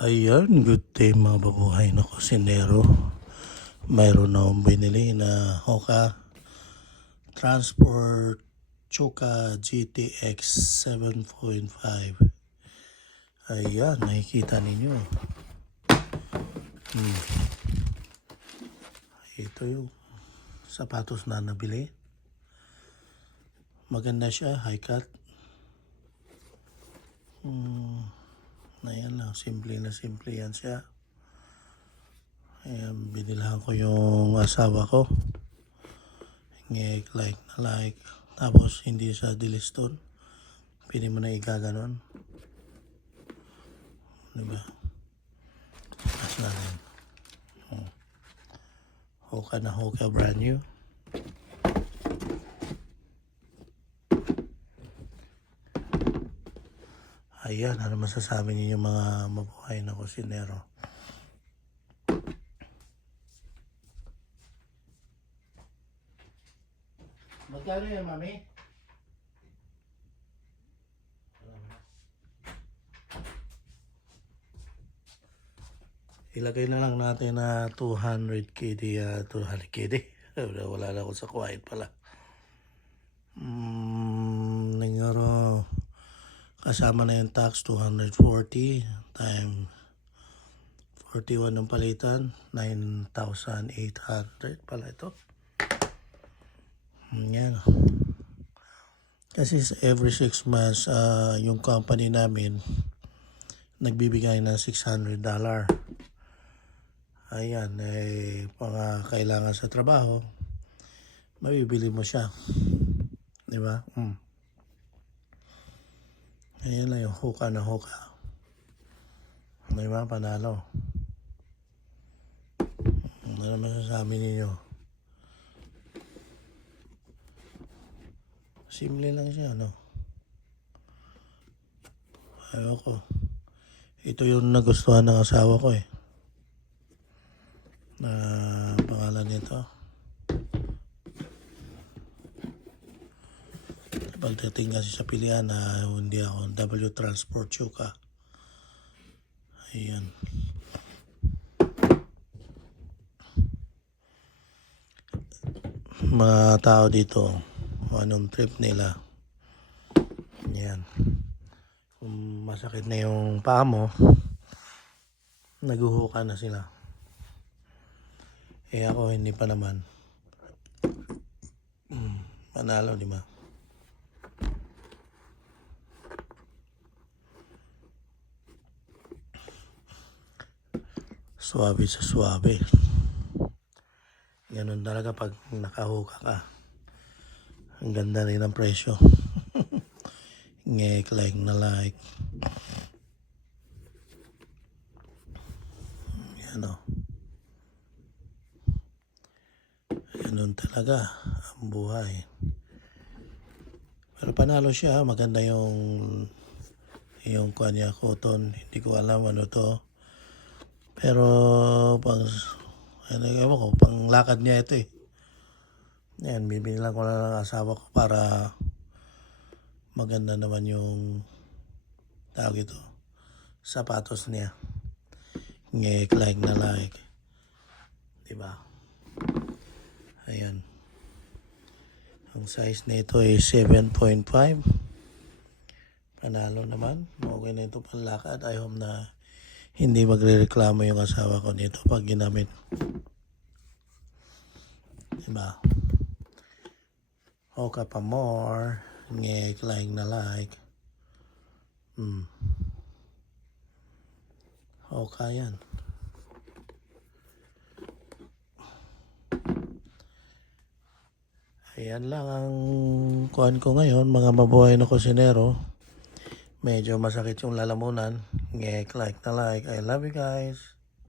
Ayan, good day mga babuhay na kusinero. Mayroon na akong binili na Hoka Transport Chuka GTX 7.5. Ayan, nakikita ninyo. Ito yung sapatos na nabili. Maganda siya, high cut. Ayan lang, simple na simple yan siya. Ayan, binilahan ko yung asawa ko. Like na like. Tapos hindi sa diliston. Pili mo na igaganon. Diba? Mas na rin. Hoka na Hoka, brand new. Ayan, ano masasabi ninyo mga mabuhay na kusinero? Magkano yan, mami? Ilagay na lang natin na 200 KD, 200 KD. Wala na ako sa quiet pala. Nangaro, kasama na yung tax, 240 times 41 ng palitan, 9,800 pala ito. Yan. Kasi every 6 months, yung company namin nagbibigay ng $600. Ayan, mga kailangan sa trabaho, mabibili mo siya. Di ba? Ayan lang yung Hoka na Hoka. Di ba? Panalo. Ano masasabi ninyo? Simple lang siya, no? Ayaw ko. Ito yung nagustuhan ng asawa ko na pangalan nito. Pagdating kasi sa pilihan na hindi ako W Transport Chuka. Ayan. Mga tao dito, anong trip nila. Ayan. Kung masakit na yung paa mo, naguhuka na sila. Ako hindi pa naman. Panalo, di ba? Suwabe sa suwabe. Ganun talaga pag nakahuka ka. Ang ganda rin ang presyo. Like na like. Yan o. Ganun talaga ang buhay. Pero panalo siya. Maganda yung kanya cotton. Hindi ko alam ano to. Pero pang lakad niya ito Yan, bibinilan ko na ng asawa ko para maganda naman yung tawag ito, sapatos niya. Like na like. Diba? Ayan. Ang size nito ay 7.5. Panalo naman. Okay na ito panlakad. I hope na hindi magre-reklamo yung asawa ko nito pag ginamit. Diba? Hoka pa more. Like na like. Hoka yan. Ayan lang ang kuhan ko ngayon, mga mabuhay na kusinero. Medyo masakit yung lalamunan. Like na like. I love you guys.